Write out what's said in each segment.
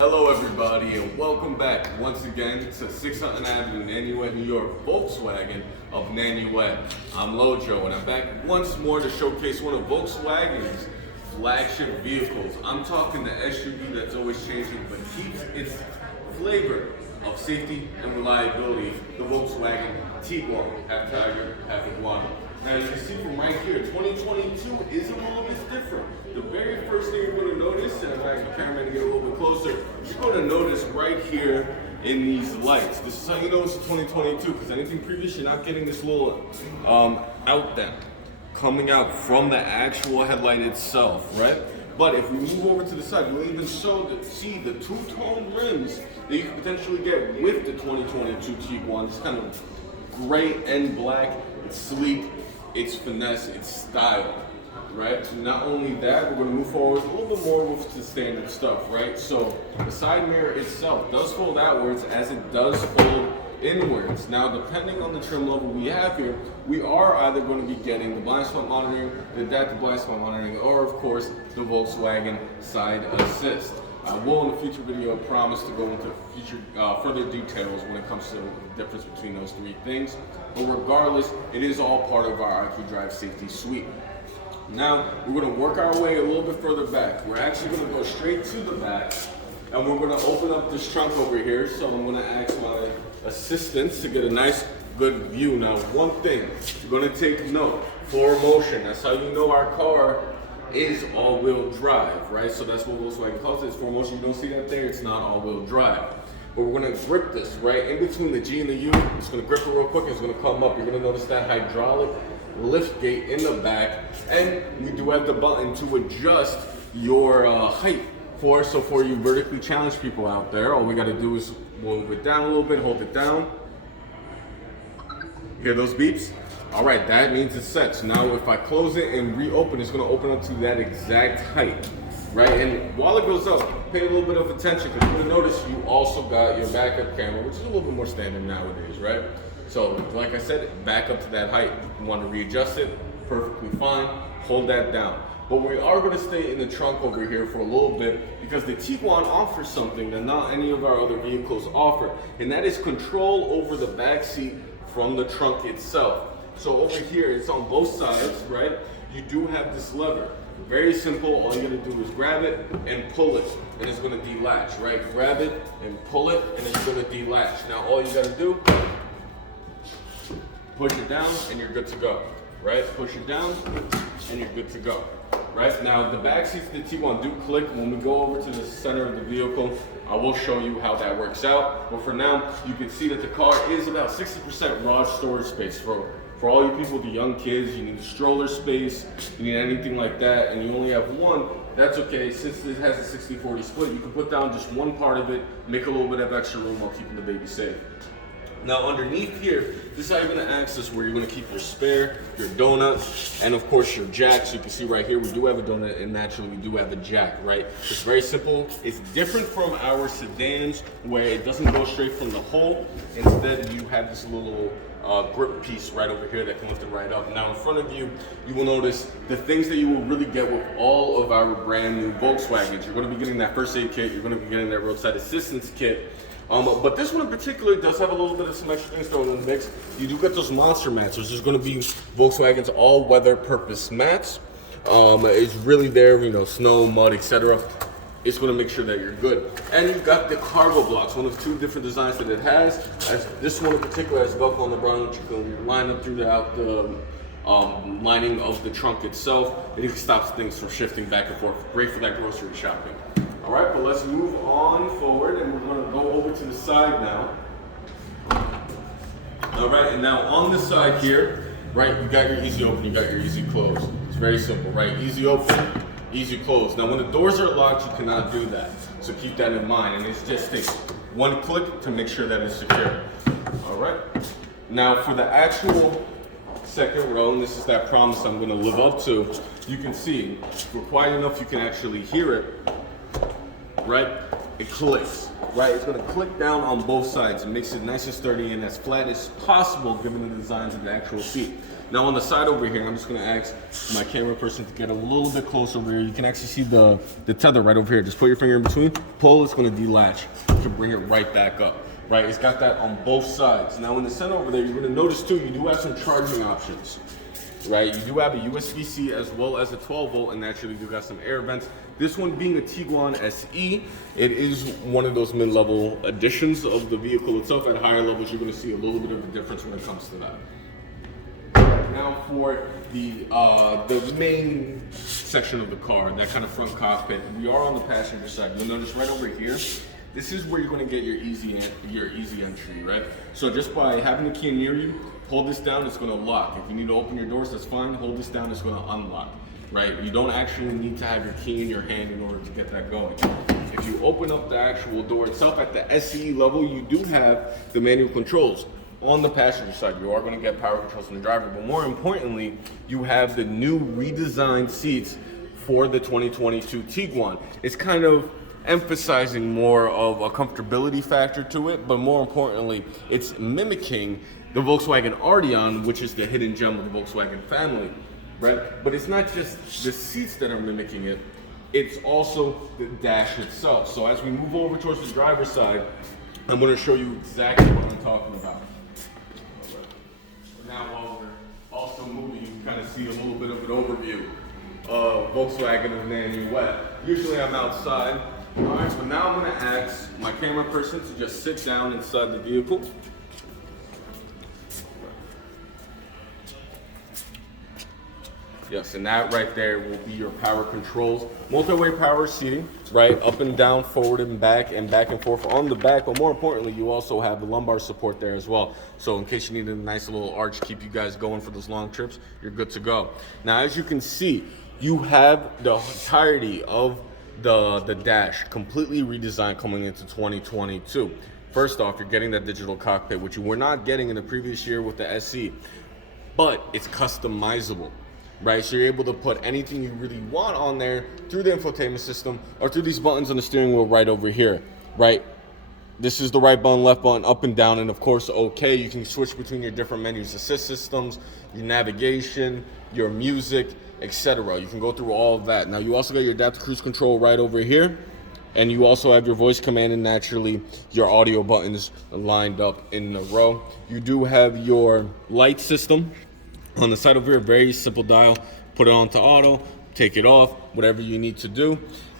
Hello everybody and welcome back once again to 600 Avenue, Nanuet, New York, Volkswagen of Nanuet. I'm Lojo and I'm back once more to showcase one of Volkswagen's flagship vehicles. I'm talking the SUV that's always changing but keeps its flavor of safety and reliability, the Volkswagen Tiguan, half tiger, half iguana. Now you can see from right here, 2022 is a little bit different. The very first thing you're going to notice, and if I ask the cameraman to get a little bit closer, you're going to notice right here in these lights. This is how you know it's 2022, because anything previous, you're not getting this little outdent coming out from the actual headlight itself, right? But if we move over to the side, you'll even see the two-tone rims that you can potentially get with the 2022 Tiguan. It's kind of gray and black. It's sleek, it's finesse, it's style, right? So not only that, we're going to move forward a little bit more with the standard stuff, right? So the side mirror itself does fold outwards as it does fold inwards. Now, depending on the trim level we have here, we are either going to be getting the blind spot monitoring, the adaptive blind spot monitoring, or of course, the Volkswagen side assist. I will in a future video promise to go into further details when it comes to the difference between those three things. But regardless, it is all part of our IQ Drive safety suite. Now, we're going to work our way a little bit further back. We're actually going to go straight to the back, and we're going to open up this trunk over here. So I'm going to ask my assistants to get a nice, good view. Now, one thing, you're going to take note, 4Motion. That's how you know our car is all-wheel drive, right? So that's what Volkswagen calls it. It's 4Motion. You don't see that there, it's not all-wheel drive. But we're gonna grip this, right? In between the G and the U, it's gonna grip it real quick, it's gonna come up. You're gonna notice that hydraulic lift gate in the back. And we do have the button to adjust your height for you vertically challenged people out there. All we gotta do is move it down a little bit, hold it down. Hear those beeps? All right, that means it's set. So now if I close it and reopen, it's gonna open up to that exact height, right? And while it goes up, pay a little bit of attention, because you're gonna notice you also got your backup camera, which is a little bit more standard nowadays, right? So like I said, back up to that height. You wanna readjust it, perfectly fine, hold that down. But we are gonna stay in the trunk over here for a little bit, because the Tiguan offers something that not any of our other vehicles offer, and that is control over the back seat from the trunk itself. So over here, it's on both sides, right? You do have this lever. Very simple. All you gotta do is grab it and pull it, and it's gonna delatch, right? Grab it and pull it, and it's gonna delatch. Now all you gotta do, push it down, and you're good to go, right? Push it down, and you're good to go, right? Now the back seats of the Tiguan do click. When we go over to the center of the vehicle, I will show you how that works out. But for now, you can see that the car is about 60% raw storage space. For all you people with the young kids, you need stroller space, you need anything like that, and you only have one, that's okay. Since it has a 60-40 split, you can put down just one part of it, make a little bit of extra room while keeping the baby safe. Now underneath here, this is how you're gonna access where you're gonna keep your spare, your donut, and of course your jack. So you can see right here, we do have a donut, and naturally we do have a jack, right? It's very simple. It's different from our sedans where it doesn't go straight from the hole. Instead, you have this little grip piece right over here that can lift it right up. Now in front of you, you will notice the things that you will really get with all of our brand new Volkswagens. You're gonna be getting that first aid kit, you're gonna be getting that roadside assistance kit. But this one in particular does have a little bit of some extra things thrown in the mix. You do get those monster mats, which is going to be Volkswagen's all-weather purpose mats. It's really there, you know, snow, mud, etc. It's going to make sure that you're good. And you've got the cargo blocks, one of two different designs that it has. As this one in particular has Velcro on the bottom, which you can line up throughout the lining of the trunk itself, and it stops things from shifting back and forth. Great for that grocery shopping. All right, but let's move on forward, and we're going to go over to the side now. All right, and now on the side here, right, you got your easy open, you got your easy close. It's very simple, right? Easy open, easy close. Now when the doors are locked, you cannot do that. So keep that in mind, and it's just takes one click to make sure that it's secure. All right, now for the actual second row, and this is that promise I'm going to live up to, you can see, if we're quiet enough, you can actually hear it. Right? It clicks. right? It's gonna click down on both sides. It makes it nice and sturdy and as flat as possible given the designs of the actual seat. Now on the side over here, I'm just gonna ask my camera person to get a little bit closer over here. You can actually see the tether right over here. Just put your finger in between, pull, it's gonna delatch to bring it right back up, right? It's got that on both sides. Now in the center over there, you're gonna notice too, you do have some charging options, right? You do have a USB-C as well as a 12 volt, and naturally you got some air vents. This one being a Tiguan SE, it is one of those mid-level additions of the vehicle itself. At higher levels, you're gonna see a little bit of a difference when it comes to that. Now for the main section of the car, that kind of front cockpit, we are on the passenger side. You'll notice right over here, this is where you're going to get your easy entry, right? So just by having the key near you, hold this down, it's going to lock. If you need to open your doors, that's fine. Hold this down, it's going to unlock, right? You don't actually need to have your key in your hand in order to get that going. If you open up the actual door itself at the SE level, you do have the manual controls. On the passenger side, you are going to get power controls from the driver, but more importantly, you have the new redesigned seats for the 2022 Tiguan. It's kind of emphasizing more of a comfortability factor to it, but more importantly, it's mimicking the Volkswagen Arteon, which is the hidden gem of the Volkswagen family, right? But it's not just the seats that are mimicking it, it's also the dash itself. So as we move over towards the driver's side, I'm going to show you exactly what I'm talking about. Now while we're also moving, you can kind of see a little bit of an overview of Volkswagen of Nanuet. Usually I'm outside. All right, so now I'm going to ask my camera person to just sit down inside the vehicle. Yes, and that right there will be your power controls. Multi-way power seating, right? Up and down, forward and back and forth on the back. But more importantly, you also have the lumbar support there as well. So in case you need a nice little arch to keep you guys going for those long trips, you're good to go. Now, as you can see, you have the entirety of the dash completely redesigned coming into 2022. First off, you're getting that digital cockpit, which you were not getting in the previous year with the SE, but it's customizable. Right, so you're able to put anything you really want on there through the infotainment system or through these buttons on the steering wheel right over here, right? This is the right button, left button, up and down, and of course, okay, you can switch between your different menus, assist systems, your navigation, your music, etc. You can go through all of that. Now, you also got your adaptive cruise control right over here, and you also have your voice command and naturally your audio buttons lined up in a row. You do have your light system. On the side over here, very simple dial. Put it onto auto, take it off, whatever you need to do.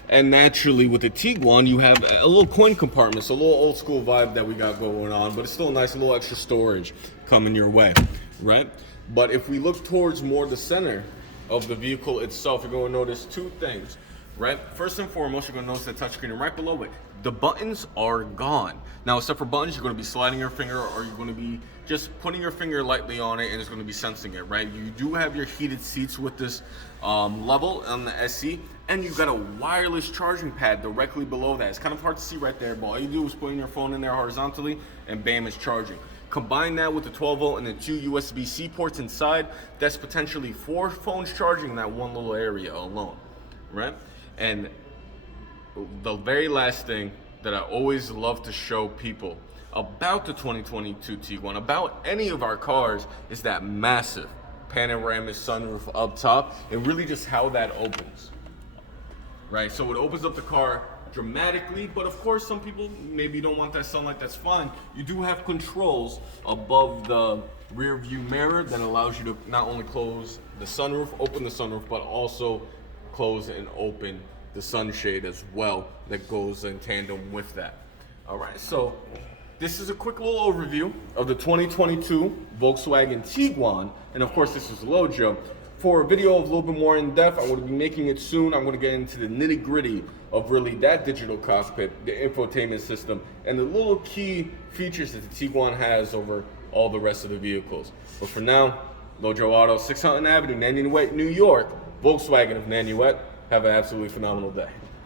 And naturally, with the Tiguan, you have a little coin compartment, so a little old school vibe that we got going on, but it's still a nice little extra storage coming your way, right? But if we look towards more the center of the vehicle itself, you're going to notice two things, right? First and foremost, you're going to notice that touchscreen, and right below it, the buttons are gone. Now, except for buttons, you're going to be sliding your finger, or you're going to be just putting your finger lightly on it, and it's going to be sensing it, right? You do have your heated seats with this level on the SE, and you've got a wireless charging pad directly below that. It's kind of hard to see right there, but all you do is put your phone in there horizontally, and bam, it's charging. Combine that with the 12 volt and the 2 USB-C ports inside, that's potentially 4 phones charging in that one little area alone, right? And the very last thing that I always love to show people about the 2022 Tiguan, about any of our cars, is that massive panoramic sunroof up top, and really just how that opens, right? So it opens up the car dramatically, but of course some people maybe don't want that sunlight, that's fine. You do have controls above the rear view mirror that allows you to not only close the sunroof, open the sunroof, but also close and open the sunshade as well that goes in tandem with that. All right, so this is a quick little overview of the 2022 Volkswagen Tiguan, and of course this is Lojo. For a video of a little bit more in depth, I'm going to be making it soon. I'm going to get into the nitty gritty of really that digital cockpit, the infotainment system, and the little key features that the Tiguan has over all the rest of the vehicles. But for now, Lojo Auto, 600 Avenue, Nanuet, New York, Volkswagen of Nanuet. Have an absolutely phenomenal day.